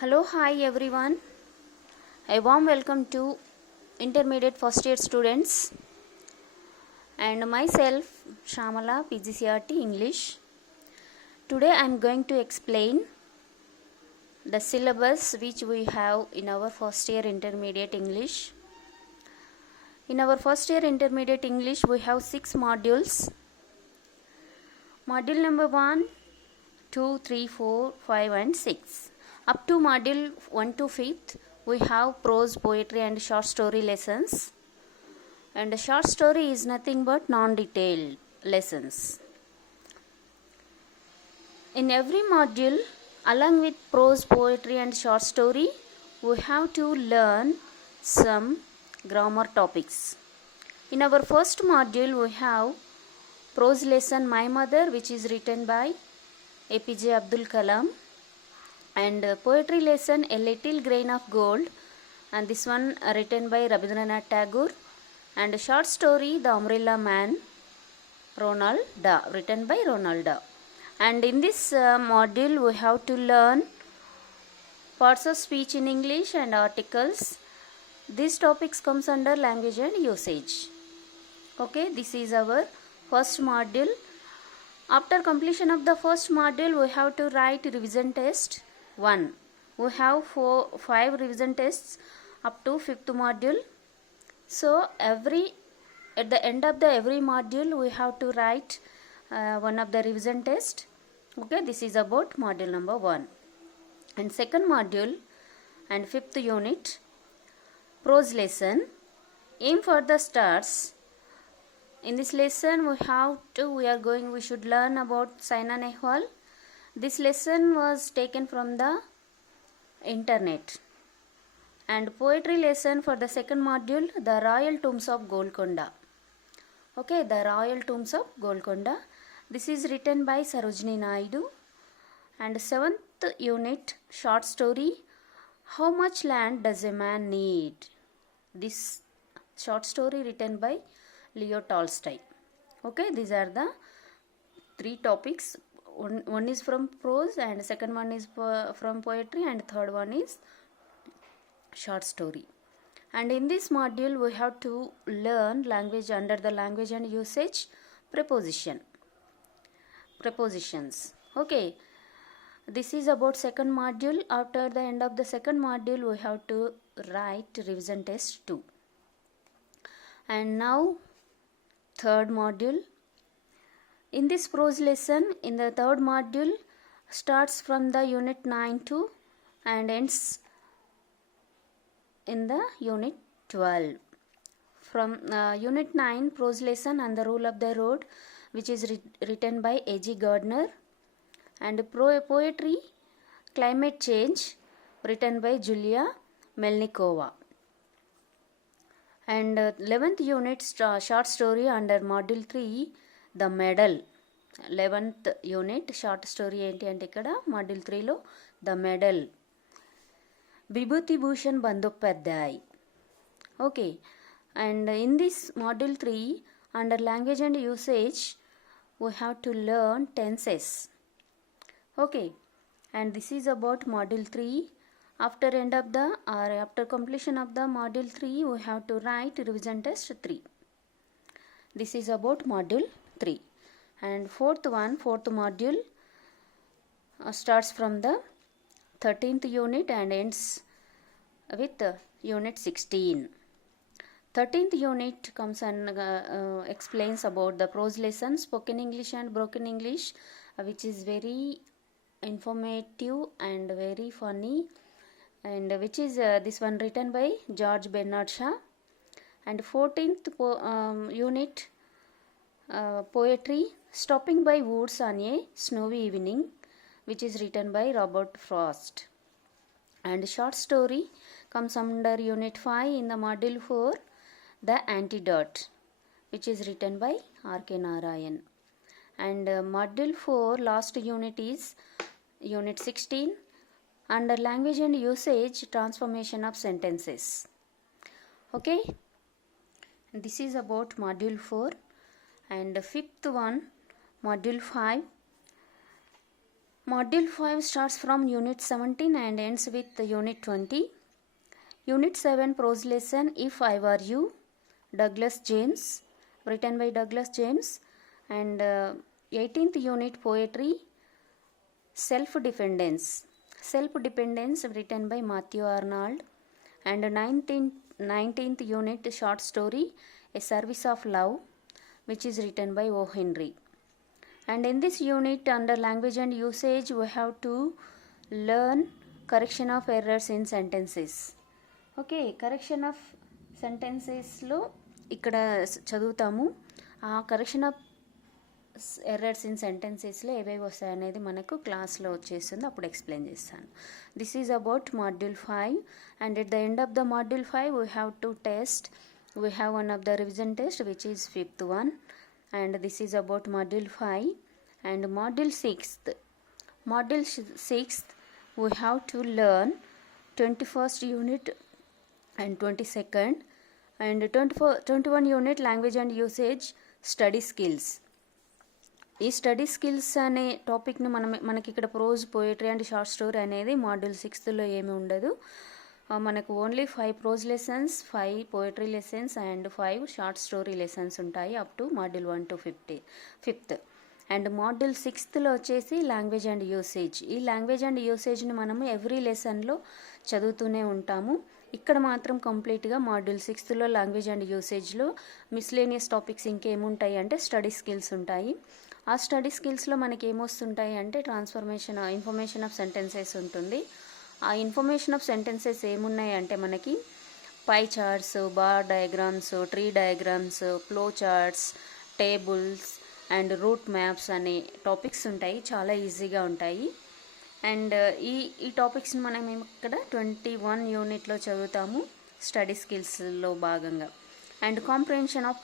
Hello, hi everyone. A warm welcome to intermediate first year students and myself Shamala PGCRT English. Today I am going to explain the syllabus which we have in our first year intermediate English. In our first year intermediate English we have 6 modules. Module number 1, 2, 3, 4, 5 and 6. Up to module 1 to 5th we have prose, poetry and short story lessons. And short story is nothing but non-detailed lessons. In every module, along with prose, poetry and short story, we have to learn some grammar topics. In our first module, we have prose lesson My Mother, which is written by APJ Abdul Kalam, and poetry lesson A Little Grain of Gold, and this one written by Rabindranath Tagore, and short story The Umbrella Man, Ronald Dahl, written by Ronald Dahl. And in this module we have to learn parts of speech in English and articles. These topics comes under language and usage. Okay, this is our first module. After completion of the first module, we have to write revision test 1. We have 5 revision tests up to 5th module. So at the end of the every module, we have to write one of the revision test. Okay, this is about module number 1. And second module and 5th unit, prose lesson, aim for the stars. In this lesson we should learn about Saina Nehwal. This lesson was taken from the internet. And poetry lesson for the second module, The Royal Tombs of Golconda. Okay, The Royal Tombs of Golconda. This is written by Sarojini Naidu. And 7th unit, short story, How Much Land Does a Man Need? This short story written by Leo Tolstoy. Okay, these are the 3 topics. One is from prose, and second one is from poetry, and third one is short story. And in this module we have to learn language under the language and usage, prepositions. Okay, this is about second module. After the end of the second module we have to write revision test 2. And now third module. In this prose lesson, in the third module, starts from the unit 9 to and ends in the unit 12. From unit 9, prose lesson and the rule of the road, which is written by A.G. Gardner, and poetry, climate change, written by Julia Melnikova. And 11th unit, short story under module 3, The Medal. 11th unit, short story ఏంటి అంటే ఇక్కడ module 3లో The Medal, Vibhuti Bhushan Bandyopadhyay. Okay, and in this module 3 under language and usage we have to learn tenses. Okay, and this is about module 3. After completion of the module 3 we have to write revision test 3. This is about module 3. And fourth module starts from the 13th unit and ends with unit 16. 13th unit comes and explains about the prose lesson, spoken English and broken English, which is very informative and very funny, and which is this one written by George Bernard Shaw. And 14th unit, poetry, Stopping by Woods on a Snowy Evening, which is written by Robert Frost. And short story comes under unit 5 in the module 4, The Antidote, which is written by R.K. Narayan. And module 4 last unit is unit 16 under language and usage, transformation of sentences. Okay, this is about module 4. And fifth one, module 5, Module 5 starts from Unit 17 and ends with Unit 20. Unit 7 prose lesson If I Were You, Douglas James, written by Douglas James. And 18th unit poetry Self-Dependence, written by Matthew Arnold. And 19th unit short story A Service of Love, which is written by O. Henry. And in this unit under language and usage we have to learn correction of errors in sentences. Okay, correction of sentences లో ఇక్కడ చదువుతాము. ఆ correction of errors in సెంటెన్సెస్లో ఏవేవి వస్తాయనేది మనకు క్లాస్లో వచ్చేస్తుంది, అప్పుడు explain చేస్తాను. This is about module 5 and at the end of the module 5 we have to test. We have one of the revision test which is 5th one, and this is about module 5. And module 6th we have to learn 21st unit and 22nd and 21 unit language and usage study skills. ఈ study skills అనే టాపిక్ని మనకి ఇక్కడ prose poetry and short story అనేది module 6లో ఏమీ ఉండదు. మనకు only 5 prose lessons, 5 poetry lessons and 5 short story lessons ఉంటాయి up to module 1 to 5th. And module 6లో వచ్చేసి లాంగ్వేజ్ అండ్ యూసేజ్. ఈ లాంగ్వేజ్ అండ్ యూసేజ్ని మనము ఎవ్రీ లెసన్లో చదువుతూనే ఉంటాము. ఇక్కడ మాత్రం కంప్లీట్గా మాడ్యూల్ 6లో లాంగ్వేజ్ అండ్ యూసేజ్లో మిస్లేనియస్ టాపిక్స్ ఇంకేముంటాయి అంటే స్టడీ స్కిల్స్ ఉంటాయి. ఆ స్టడీ స్కిల్స్లో మనకి ఏమొస్తుంటాయి అంటే ఇన్ఫర్మేషన్ ఆఫ్ సెంటెన్సెస్ ఉంటుంది. ఆ ఇన్ఫర్మేషన్ ఆఫ్ సెంటెన్సెస్ ఏమున్నాయి అంటే మనకి pie charts, bar diagrams, tree diagrams, flow charts, tables and route maps అనే టాపిక్స్ ఉంటాయి. చాలా ఈజీగా ఉంటాయి. అండ్ ఈ టాపిక్స్ని మనం ఇక్కడ 21 యూనిట్లో చదువుతాము స్టడీ స్కిల్స్లో భాగంగా. అండ్ కాంప్రహెన్షన్ ఆఫ్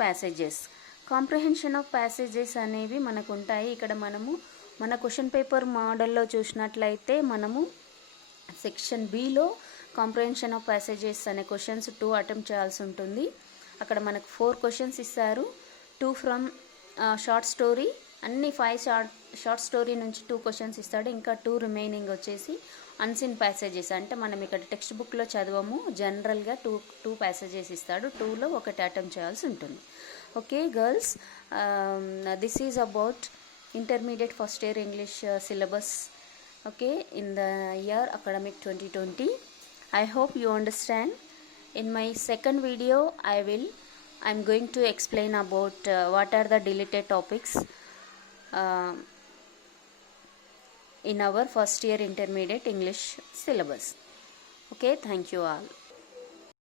ప్యాసేజెస్ అనేవి మనకు ఉంటాయి. ఇక్కడ మనము మన క్వశ్చన్ పేపర్ మోడల్లో చూసినట్లయితే మనము section below comprehension of passages అనే క్వశ్చన్స్ 2 అటెంప్ట్ చేయాల్సి ఉంటుంది. అక్కడ మనకు 4 క్వశ్చన్స్ ఇస్తారు. 2 ఫ్రమ్ షార్ట్ స్టోరీ, అన్ని 5 షార్ట్ స్టోరీ నుంచి 2 క్వశ్చన్స్ ఇస్తాడు. ఇంకా 2 రిమైనింగ్ వచ్చేసి అన్సీన్ ప్యాసేజెస్, అంటే మనం ఇక్కడ టెక్స్ట్ బుక్లో చదవము, జనరల్గా 2 ప్యాసేజెస్ ఇస్తాడు. 2లో ఒకటి అటెంప్ట్ చేయాల్సి ఉంటుంది. Okay girls, this is about intermediate first year English syllabus, okay, in the year academic 2020. I hope you understand. In my second video I'm going to explain about what are the deleted topics in our first year intermediate English syllabus. Okay, thank you all.